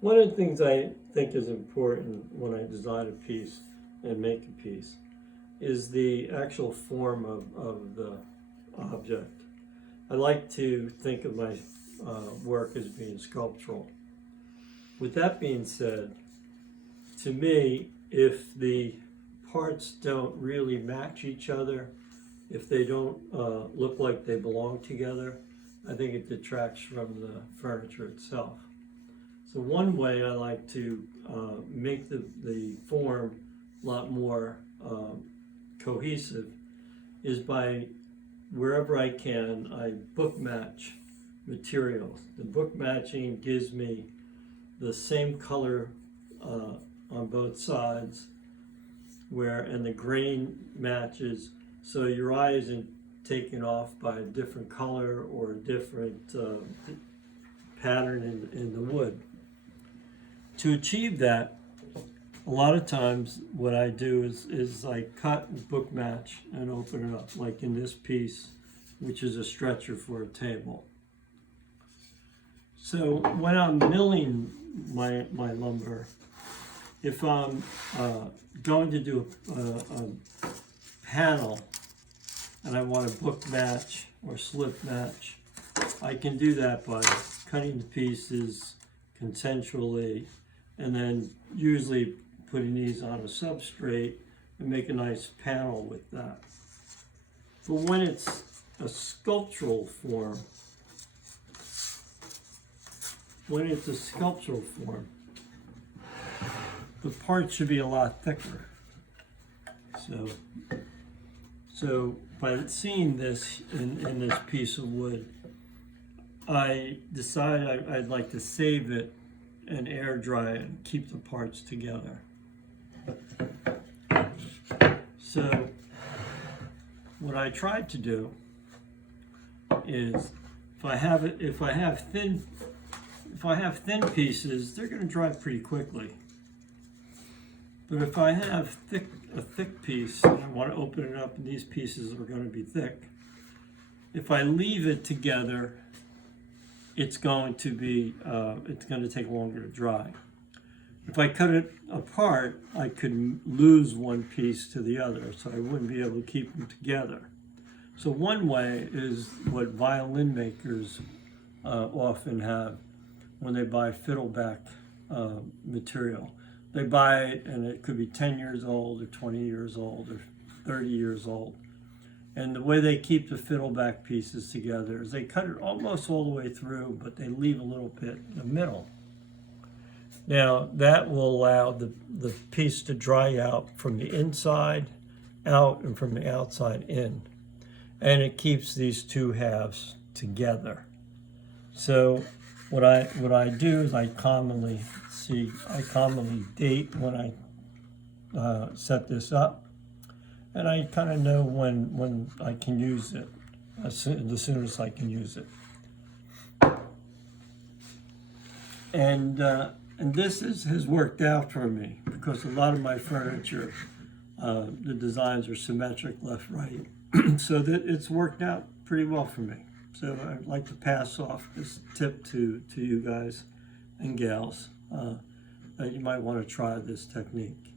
One of the things I think is important when I design a piece and make a piece is the actual form of the object. I like to think of my work as being sculptural. With that being said, to me, if the parts don't really match each other, if they don't look like they belong together, I think it detracts from the furniture itself. So one way I like to make the form a lot more cohesive is by, wherever I can, I book match materials. The book matching gives me the same color on both sides, and the grain matches, so your eye isn't taken off by a different color or a different pattern in the wood. To achieve that, a lot of times what I do is I cut and book match and open it up, like in this piece, which is a stretcher for a table. So when I'm milling my lumber, if I'm going to do a panel and I want to book match or slip match, I can do that by cutting the pieces consensually and then usually putting these on a substrate and make a nice panel with that. But when it's a sculptural form, the part should be a lot thicker. So by seeing this in this piece of wood, I decided I'd like to save it and air dry it and keep the parts together. So what I tried to do is, if I have thin pieces, they're going to dry pretty quickly. But if I have a thick piece and I want to open it up and these pieces are going to be thick, if I leave it together, it's going to take longer to dry. If I cut it apart, I could lose one piece to the other, so I wouldn't be able to keep them together. So one way is what violin makers often have when they buy fiddleback material. They buy it and it could be 10 years old or 20 years old or 30 years old. And the way they keep the fiddleback pieces together is they cut it almost all the way through, but they leave a little bit in the middle. Now that will allow the piece to dry out from the inside out and from the outside in. And it keeps these two halves together. So what I do is I commonly date when I set this up, and I kind of know when I can use it, as soon as I can use it. And this has worked out for me, because a lot of my furniture, the designs are symmetric left, right, so that it's worked out pretty well for me. So I'd like to pass off this tip to you guys and gals, that you might want to try this technique.